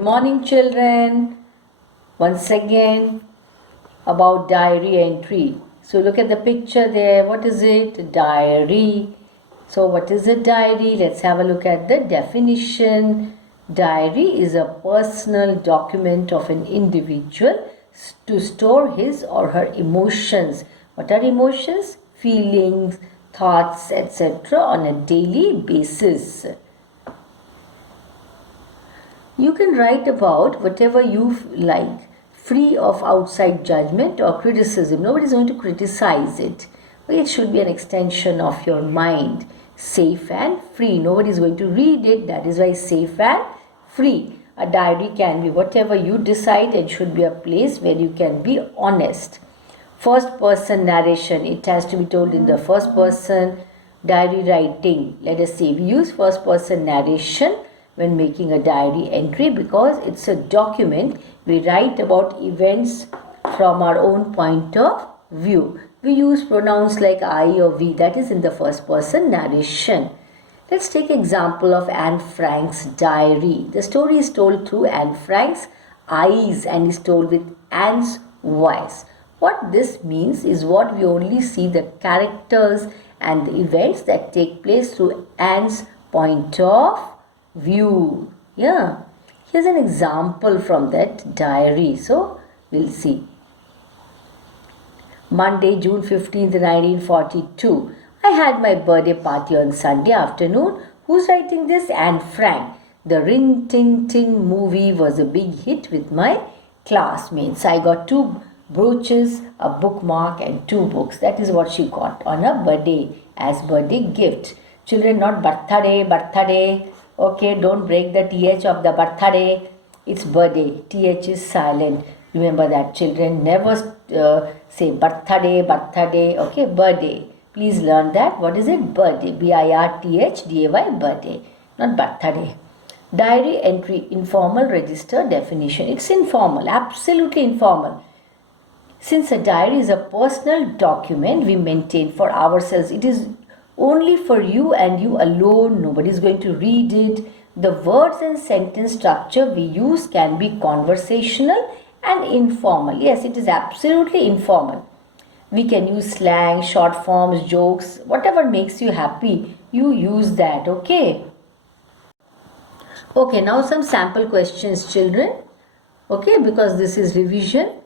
Morning, children. Once again, about diary entry. So, look at the picture there. What is it? Diary. So, what is a diary? Let's have a look at the definition. Diary is a personal document of an individual to store his or her emotions. What are emotions? Feelings, thoughts, etc. on a daily basis. You can write about whatever you like, free of outside judgment or criticism. Nobody is going to criticize it. It should be an extension of your mind, safe and free. Nobody is going to read it. That is why safe and free. A diary can be whatever you decide and should be a place where you can be honest. First person narration. It has to be told in the first person. Diary writing. Let us see. We use first person narration when making a diary entry because it's a document. We write about events from our own point of view. We use pronouns like I or we, that is in the first person narration. Let's take example of Anne Frank's diary. The story is told through Anne Frank's eyes and is told with Anne's voice. What this means is what we only see the characters and the events that take place through Anne's point of view. Yeah, here's an example from that diary. So we'll see. Monday, June 15th, 1942. I had my birthday party on Sunday afternoon. Who's writing this? Anne Frank. The Rin Tin Tin movie was a big hit with my classmates. I got 2 brooches, a bookmark and 2 books. That is what she got on her birthday as birthday gift. Children, not birthday. Okay, don't break the TH of the birthday. It's birthday. TH is silent. Remember that, children. Never say birthday. Okay, birthday. Please learn that. What is it? Birthday. BIRTHDAY, birthday. Not birthday. Diary entry, informal register definition. It's informal, absolutely informal. Since a diary is a personal document we maintain for ourselves, it is only for you and you alone. Nobody is going to read it. The words and sentence structure we use can be conversational and informal. Yes, it is absolutely informal. We can use slang, short forms, jokes, whatever makes you happy, you use that, okay? Okay, now some sample questions, children. Okay, because this is revision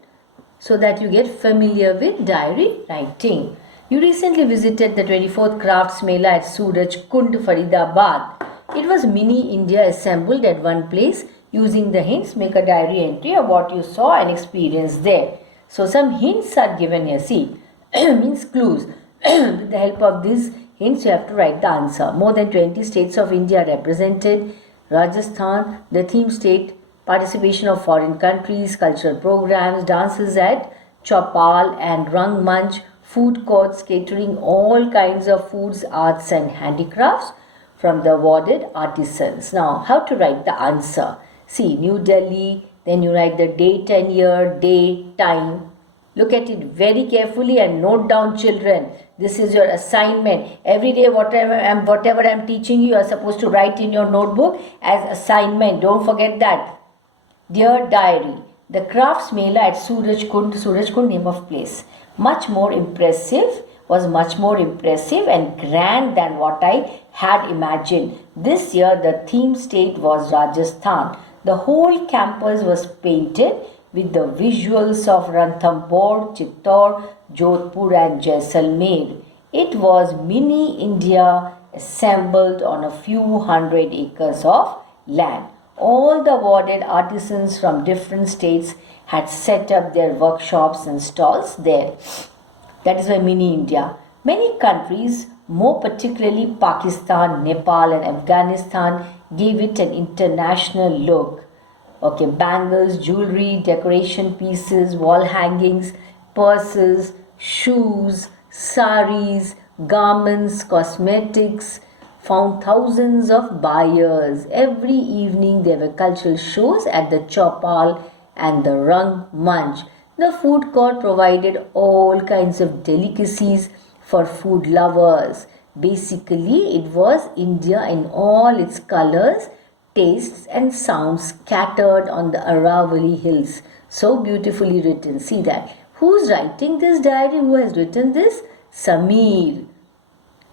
so that you get familiar with diary writing. You recently visited the 24th Crafts Mela at Suraj Kund, Faridabad. It was mini India assembled at one place. Using the hints, make a diary entry of what you saw and experienced there. So some hints are given here. See, means clues. With the help of these hints, you have to write the answer. More than 20 states of India are represented. Rajasthan, the theme state, participation of foreign countries, cultural programs, dances at Chaupal and Rangmanch, food courts catering all kinds of foods, arts and handicrafts from the awarded artisans. Now, how to write the answer? See, New Delhi, then you write the date and year, day, time. Look at it very carefully and note down, children. This is your assignment. Every day, whatever I'm teaching you, you are supposed to write in your notebook as assignment. Don't forget that. Dear Diary, the Crafts Mela at Suraj Kund, name of place, was much more impressive and grand than what I had imagined. This year the theme state was Rajasthan. The whole campus was painted with the visuals of Ranthambore, Chittor, Jodhpur and Jaisalmer. It was mini India assembled on a few hundred acres of land. All the awarded artisans from different states had set up their workshops and stalls there. That is why mini India. Many countries, more particularly Pakistan, Nepal and Afghanistan, gave it an international look. Okay, bangles, jewelry, decoration pieces, wall hangings, purses, shoes, saris, garments, cosmetics, found thousands of buyers. Every evening there were cultural shows at the Chaupal and the Rangmanch. The food court provided all kinds of delicacies for food lovers. Basically, it was India in all its colors, tastes and sounds scattered on the Aravali hills. So beautifully written. See that. Who's writing this diary? Who has written this? Samir.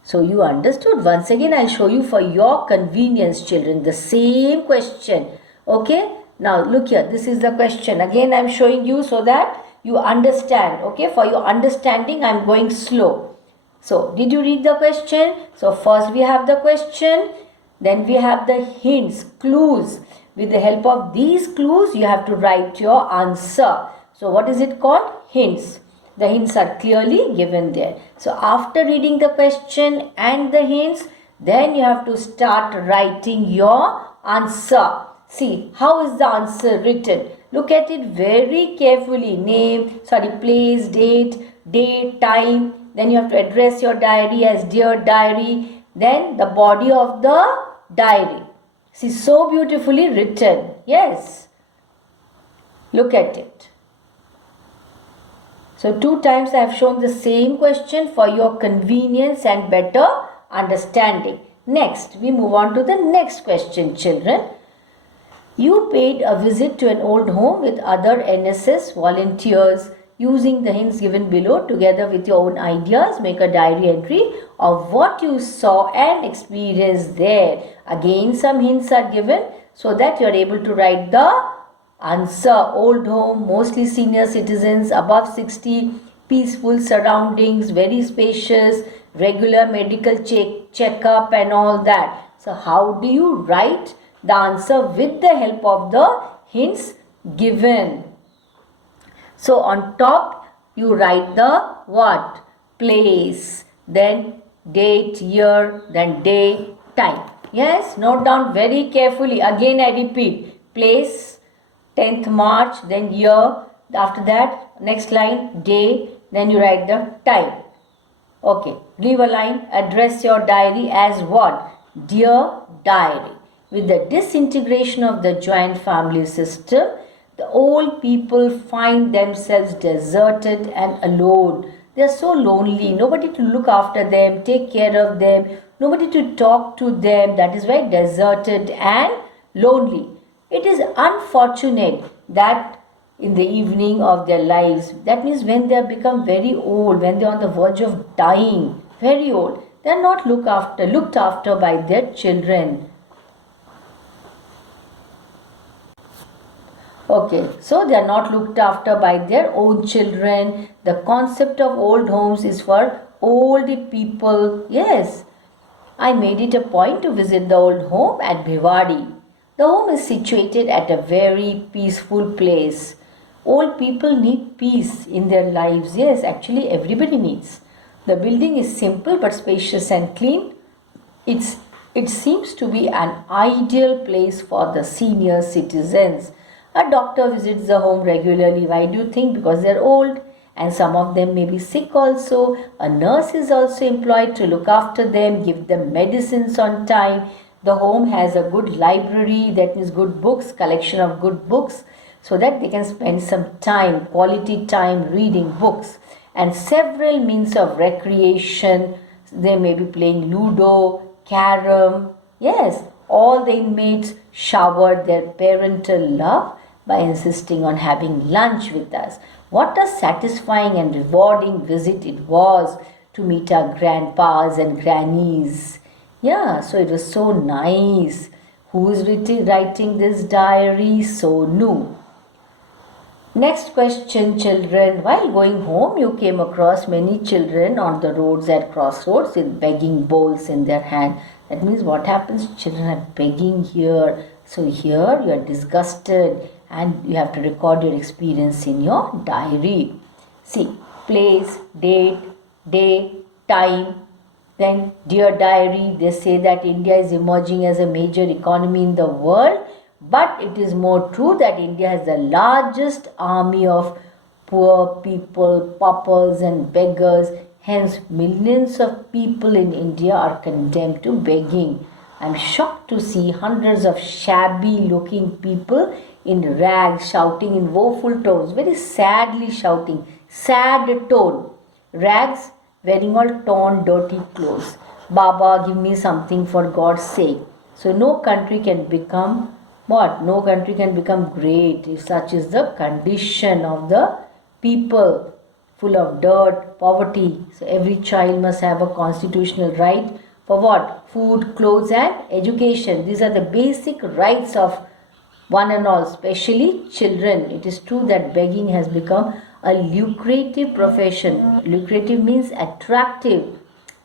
So you understood. Once again, I'll show you for your convenience, children, the same question. Okay. Now look here. This is the question. Again, I'm showing you so that you understand. Okay. For your understanding, I'm going slow. So did you read the question? So first we have the question. Then we have the hints, clues. With the help of these clues, you have to write your answer. So what is it called? Hints. The hints are clearly given there. So after reading the question and the hints, then you have to start writing your answer. See, how is the answer written? Look at it very carefully. Name, place, date, time. Then you have to address your diary as Dear Diary. Then the body of the diary. See, so beautifully written. Yes. Look at it. So 2 times I have shown the same question for your convenience and better understanding. Next, we move on to the next question, children. You paid a visit to an old home with other NSS volunteers. Using the hints given below, together with your own ideas, make a diary entry of what you saw and experienced there. Again, some hints are given so that you are able to write the answer. Old home, mostly senior citizens, above 60, peaceful surroundings, very spacious, regular medical checkup and all that. So how do you write the answer with the help of the hints given? So on top you write the what? Place, then date, year, then day, time. Yes, note down very carefully. Again I repeat. Place, 10th March, then year. After that, next line, day, then you write the time. Okay, leave a line. Address your diary as what? Dear Diary. With the disintegration of the joint family system, the old people find themselves deserted and alone. They are so lonely. Nobody to look after them, take care of them, nobody to talk to them. That is why deserted and lonely. It is unfortunate that in the evening of their lives, that means when they have become very old, when they are on the verge of dying, very old, they are not looked after by their children. Okay, so they are not looked after by their own children. The concept of old homes is for old people. Yes, I made it a point to visit the old home at Bhiwadi. The home is situated at a very peaceful place. Old people need peace in their lives. Yes, actually everybody needs. The building is simple but spacious and clean. It seems to be an ideal place for the senior citizens. A doctor visits the home regularly. Why do you think? Because they're old and some of them may be sick also. A nurse is also employed to look after them, give them medicines on time. The home has a good library, that means good books, collection of good books, so that they can spend some time, quality time reading books, and several means of recreation. They may be playing Ludo, Carom. Yes, all the inmates showered their parental love by insisting on having lunch with us. What a satisfying and rewarding visit it was to meet our grandpas and grannies. Yeah, so it was so nice. Who is writing this diary? Sonu. Next question, children. While going home, you came across many children on the roads at crossroads with begging bowls in their hand. That means what happens? Children are begging here. So here you are disgusted and you have to record your experience in your diary. See, place, date, day, time. Then, dear diary, they say that India is emerging as a major economy in the world, but it is more true that India has the largest army of poor people, paupers and beggars. Hence, millions of people in India are condemned to begging. I am shocked to see hundreds of shabby looking people in rags shouting in woeful tones, very sadly shouting, sad tone. Rags, wearing all torn, dirty clothes. Baba, give me something for God's sake. So no country can become what? No country can become great if such is the condition of the people, full of dirt, poverty. So every child must have a constitutional right for what? Food, clothes and education. These are the basic rights of one and all, especially children. It is true that begging has become a lucrative profession. Lucrative means attractive.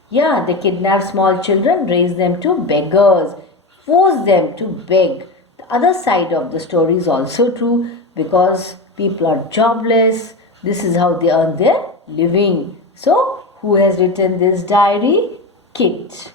Yeah, they kidnap small children, raise them to beggars, force them to beg. The other side of the story is also true because people are jobless. This is how they earn their living. So, who has written this diary? Kit.